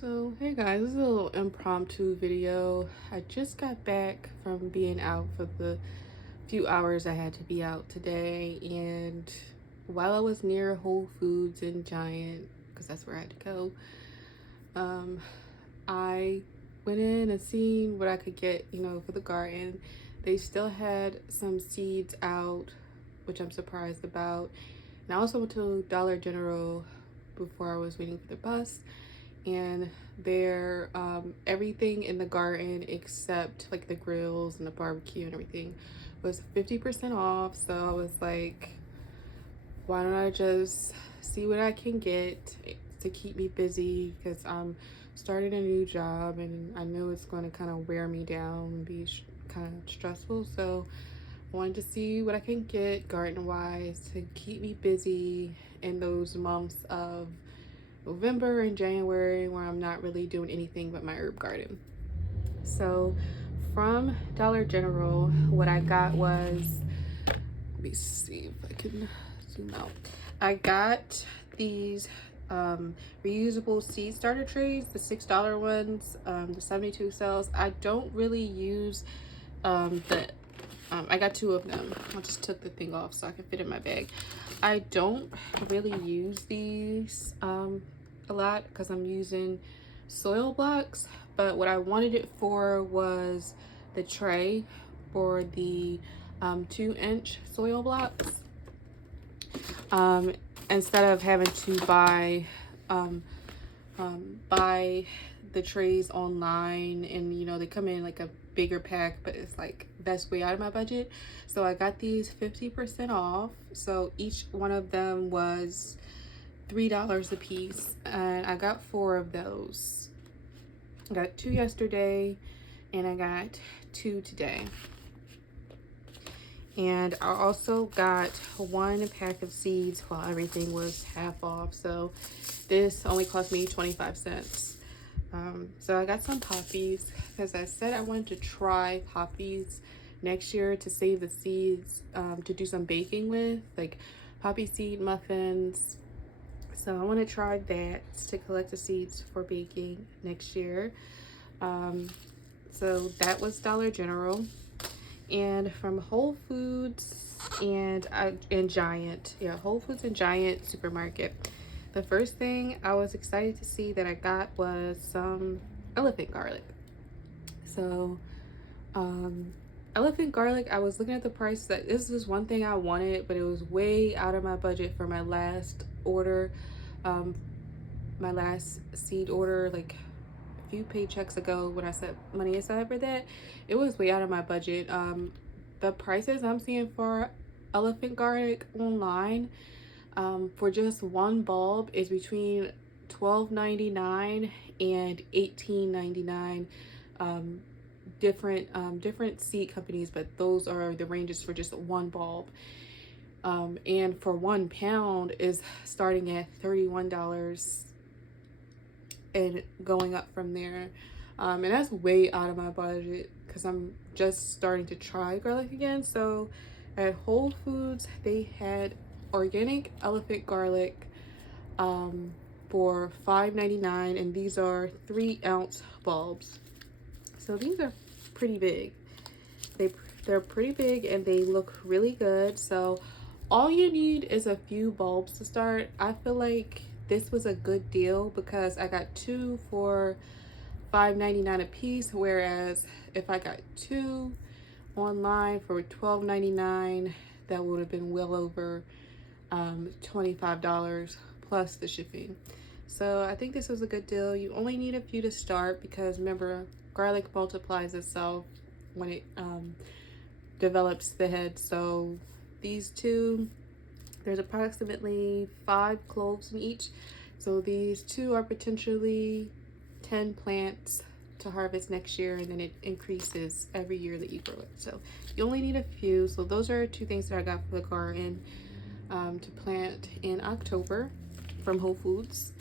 So, hey guys, this is a little impromptu video. I just got back from being out for the few hours I had to be out today, and while I was near Whole Foods and Giant, because that's where I had to go, um, I went in and seen what I could get, for the garden. They still had some seeds out, which I'm surprised about. And I also went to Dollar General before I was waiting for the bus, and there everything in the garden except like the grills and the barbecue and everything was 50% off. So I was like, why don't I just see what I can get to keep me busy, because I'm starting a new job and I know it's going to kind of wear me down and be kind of stressful. So I wanted to see what I can get garden wise to keep me busy in those months of November and January where I'm not really doing anything but my herb garden. So from Dollar General, what I got was, let me see if I can zoom out. I got these reusable seed starter trays, the $6 ones, the 72 cells. I don't really use the I got two of them. I just took the thing off so I can fit in my bag. I don't really use these a lot because I'm using soil blocks, but what I wanted it for was the tray for the 2-inch soil blocks. Instead of having to um, buy the trays online, and they come in like a bigger pack, but it's like that's way out of my budget. So I got these 50% off, so each one of them was $3 a piece, and I got 4 of those. I got 2 yesterday and I got 2 today. And I also got 1 pack of seeds while everything was half off, so this only cost me 25 cents. So I got some poppies because I said I wanted to try poppies next year to save the seeds to do some baking with, like poppy seed muffins. So I want to try that to collect the seeds for baking next year. So that was Dollar General. And from Whole Foods and Giant, yeah, Whole Foods and Giant supermarket, the first thing I was excited to see that I got was some elephant garlic. So elephant garlic, I was looking at the price. That this is one thing I wanted, but it was way out of my budget for my last order, my last seed order, like a few paychecks ago when I set money aside for that. It was way out of my budget. The prices I'm seeing for elephant garlic online, for just one bulb, is between $12.99 and $18.99. Different seed companies, but those are the ranges for just one bulb. And for 1 pound is starting at $31 and going up from there. And that's way out of my budget because I'm just starting to try garlic again. So at Whole Foods, they had organic elephant garlic for $5.99, and these are 3-ounce bulbs. So these are pretty big. They're pretty big and they look really good. So all you need is a few bulbs to start. I feel like this was a good deal because I got 2 for $5.99 a piece, whereas if I got 2 online for $12.99, that would have been well over $25 plus the shipping. So I think this was a good deal. You only need a few to start because remember, garlic multiplies itself when it develops the head. So these 2, there's approximately 5 cloves in each. So these 2 are potentially 10 plants to harvest next year, and then it increases every year that you grow it. So you only need a few. So those are 2 things that I got for the garden to plant in October from Whole Foods.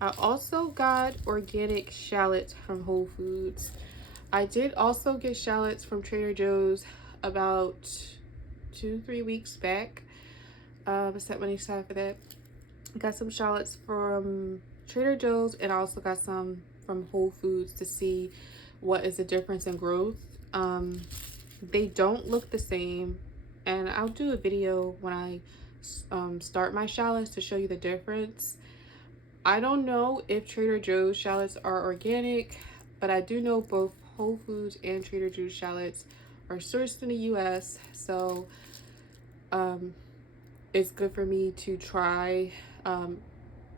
I also got organic shallots from Whole Foods. I did also get shallots from Trader Joe's about 2-3 weeks back. I set money aside for that. Got some shallots from Trader Joe's, and I also got some from Whole Foods to see what is the difference in growth. They don't look the same, and I'll do a video when I start my shallots to show you the difference. I don't know if Trader Joe's shallots are organic, but I do know both Whole Foods and Trader Joe's shallots are sourced in the US, so it's good for me to try.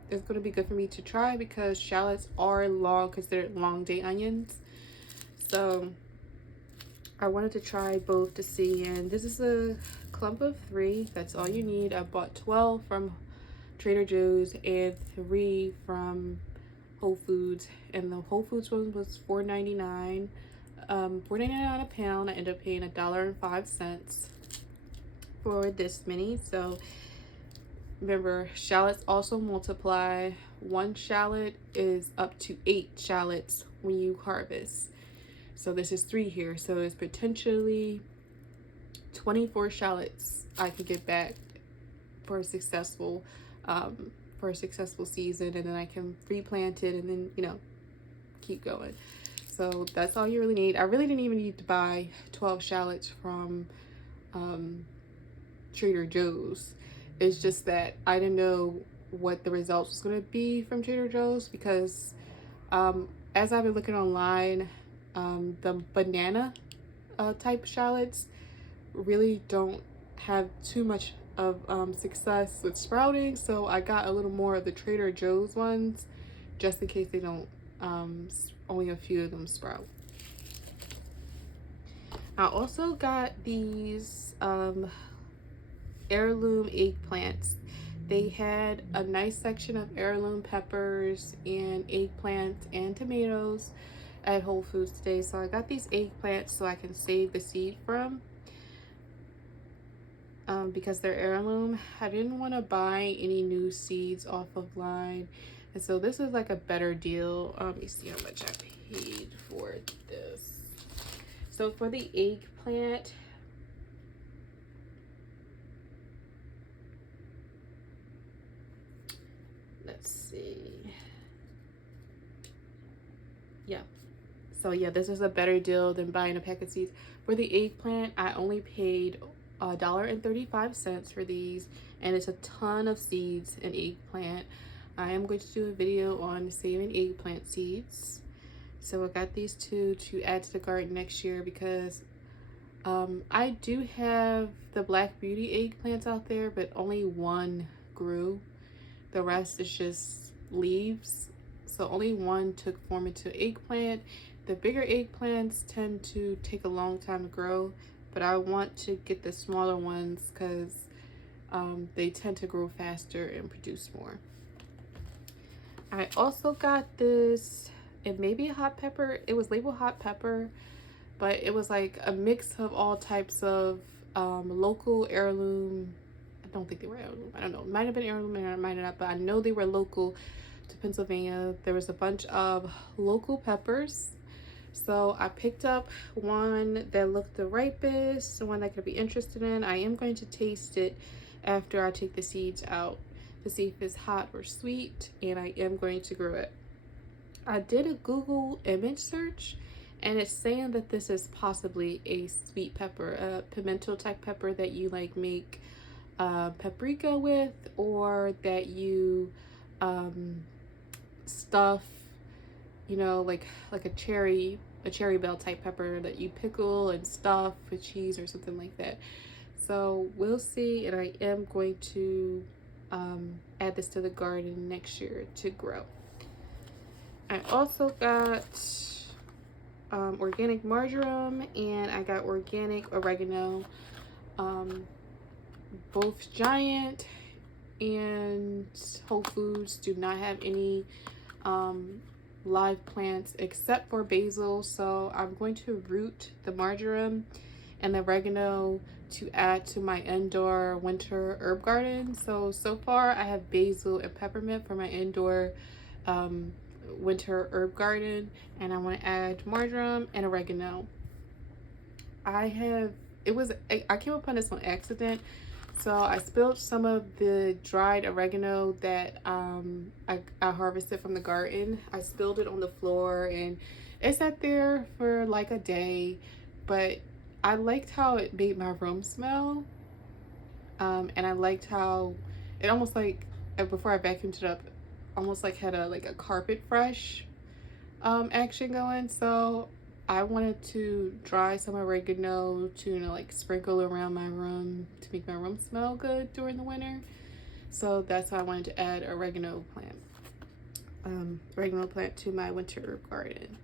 It's going to be good for me to try because shallots are considered long day onions. So I wanted to try both to see, and this is a clump of 3. That's all you need. I bought 12 from Trader Joe's and 3 from Whole Foods, and the Whole Foods one was $4.99. $4.99 a pound. I ended up paying $1.05 for this many. So remember, shallots also multiply. 1 shallot is up to 8 shallots when you harvest. So this is 3 here, so it's potentially 24 shallots I could get back for a successful season, and then I can replant it and then, you know, keep going. So that's all you really need. I really didn't even need to buy 12 shallots from Trader Joe's. It's just that I didn't know what the results was going to be from Trader Joe's, because as I've been looking online, the banana type shallots really don't have too much of success with sprouting, so I got a little more of the Trader Joe's ones just in case they don't, only a few of them sprout. I also got these heirloom eggplants. They had a nice section of heirloom peppers and eggplants and tomatoes at Whole Foods today, so I got these eggplants so I can save the seed from, because they're heirloom. I didn't want to buy any new seeds off of line, and so this is like a better deal. Let me see how much I paid for this. So for the eggplant, let's see. Yeah. So yeah, this is a better deal than buying a pack of seeds. For the eggplant, I only paid $1.35 for these, and it's a ton of seeds in eggplant. I am going to do a video on saving eggplant seeds. So I got these 2 to add to the garden next year, because I do have the Black Beauty eggplants out there, but only 1 grew. The rest is just leaves. So only 1 took form into eggplant. The bigger eggplants tend to take a long time to grow, but I want to get the smaller ones because they tend to grow faster and produce more. I also got this, it may be a hot pepper. It was labeled hot pepper, but it was like a mix of all types of local heirloom. I don't think they were heirloom. I don't know. It might have been heirloom and it might not, but I know they were local to Pennsylvania. There was a bunch of local peppers. So I picked up one that looked the ripest, the one I could be interested in. I am going to taste it after I take the seeds out to see if it's hot or sweet, and I am going to grow it. I did a Google image search, and it's saying that this is possibly a sweet pepper, a pimento type pepper that you like make paprika with, or that you stuff, you know, like a cherry bell type pepper that you pickle and stuff with cheese or something like that. So we'll see, and I am going to add this to the garden next year to grow. I also got organic marjoram, and I got organic oregano. Both Giant and Whole Foods do not have any live plants except for basil, so I'm going to root the marjoram and the oregano to add to my indoor winter herb garden. So far I have basil and peppermint for my indoor winter herb garden, and I want to add marjoram and oregano. I came upon this on accident. So I spilled some of the dried oregano that I harvested from the garden. I spilled it on the floor and it sat there for like a day, but I liked how it made my room smell. And I liked how it almost like before I vacuumed it up, almost like had a carpet fresh action going. So I wanted to dry some oregano to, you know, like sprinkle around my room to make my room smell good during the winter. So that's why I wanted to add oregano plant to my winter herb garden.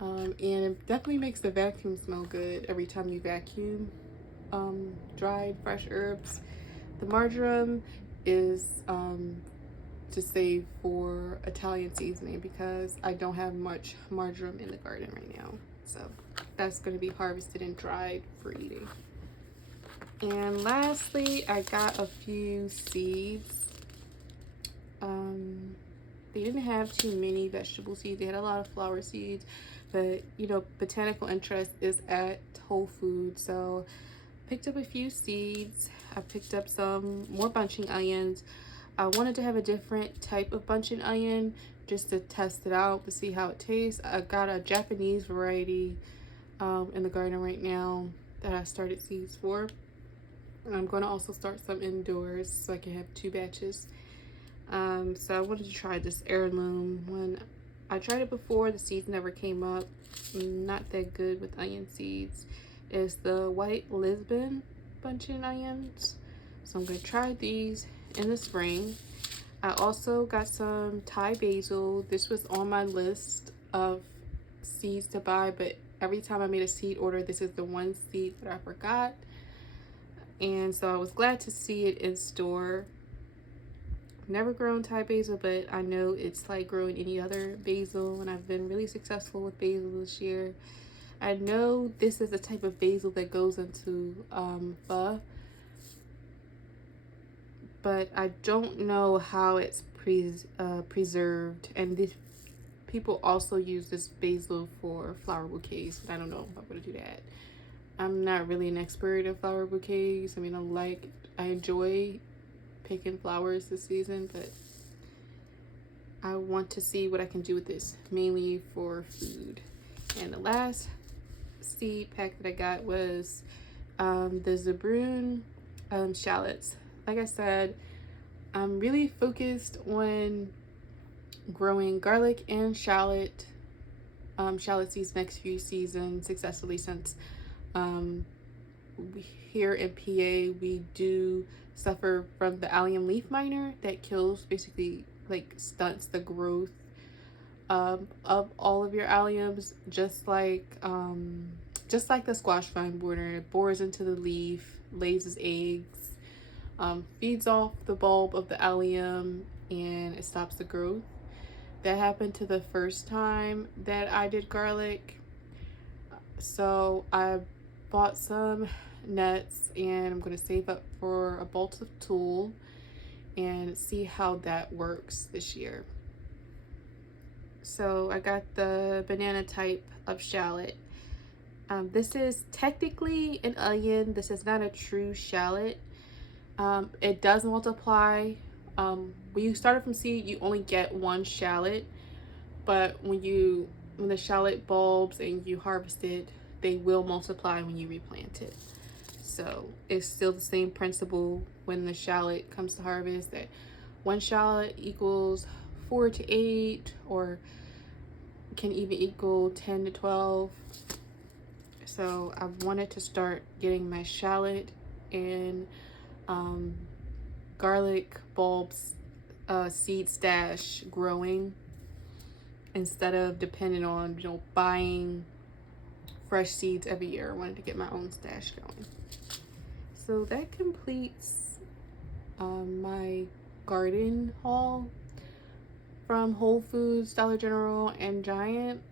And it definitely makes the vacuum smell good every time you vacuum dried fresh herbs. The marjoram is to save for Italian seasoning because I don't have much marjoram in the garden right now. So that's going to be harvested and dried for eating. And lastly, I got a few seeds. They didn't have too many vegetable seeds. They had a lot of flower seeds, but you know, botanical interest is at Wholefoods. So picked up a few seeds. I picked up some more bunching onions. I wanted to have a different type of bunching onion just to test it out to see how it tastes. I got a Japanese variety in the garden right now that I started seeds for. And I'm going to also start some indoors so I can have 2 batches. So I wanted to try this heirloom. When I tried it before, the seeds never came up. Not that good with onion seeds. It's the white Lisbon bunching onions. So I'm going to try these in the spring. I also got some Thai basil. This was on my list of seeds to buy, but every time I made a seed order, this is the one seed that I forgot. And so I was glad to see it in store. Never grown Thai basil, but I know it's like growing any other basil, and I've been really successful with basil this year. I know this is the type of basil that goes into pho, but I don't know how it's preserved. And this people also use this basil for flower bouquets, but I don't know if I'm gonna do that. I'm not really an expert in flower bouquets. I mean, I enjoy picking flowers this season, but I want to see what I can do with this, mainly for food. And the last seed pack that I got was the Zabroon shallots. Like I said, I'm really focused on growing garlic and shallot seeds next few seasons successfully, since here in PA we do suffer from the allium leaf miner that kills, basically like stunts the growth of all of your alliums, just like the squash vine border. It bores into the leaf, lays its eggs, feeds off the bulb of the allium, and it stops the growth. That happened to the first time that I did garlic. So I bought some nets and I'm going to save up for a bolt of tulle and see how that works this year. So I got the banana type of shallot. This is technically an onion. This is not a true shallot. It does multiply. When you start it from seed, you only get 1 shallot, but when the shallot bulbs and you harvest it, they will multiply when you replant it. So it's still the same principle when the shallot comes to harvest, that 1 shallot equals 4 to 8, or can even equal 10 to 12. So I wanted to start getting my shallot and garlic bulbs seed stash growing, instead of depending on, you know, buying fresh seeds every year. I wanted to get my own stash going. So that completes my garden haul from Wholefoods, Dollar General, and Giant.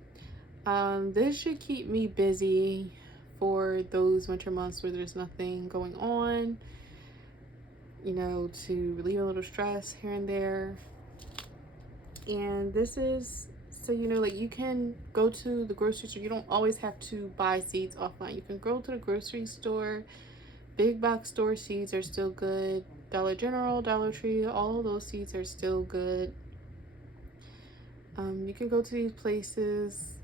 This should keep me busy for those winter months where there's nothing going on, you know, to relieve a little stress here and there. And this is, so, you know, like, you can go to the grocery store. You don't always have to buy seeds offline. You can go to the grocery store, Big box store seeds are still good. Dollar General, Dollar Tree, all of those seeds are still good. You can go to these places,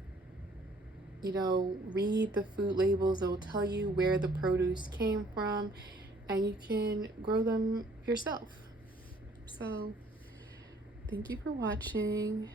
you know, read the food labels. It will tell you where the produce came from, and you can grow them yourself. So thank you for watching.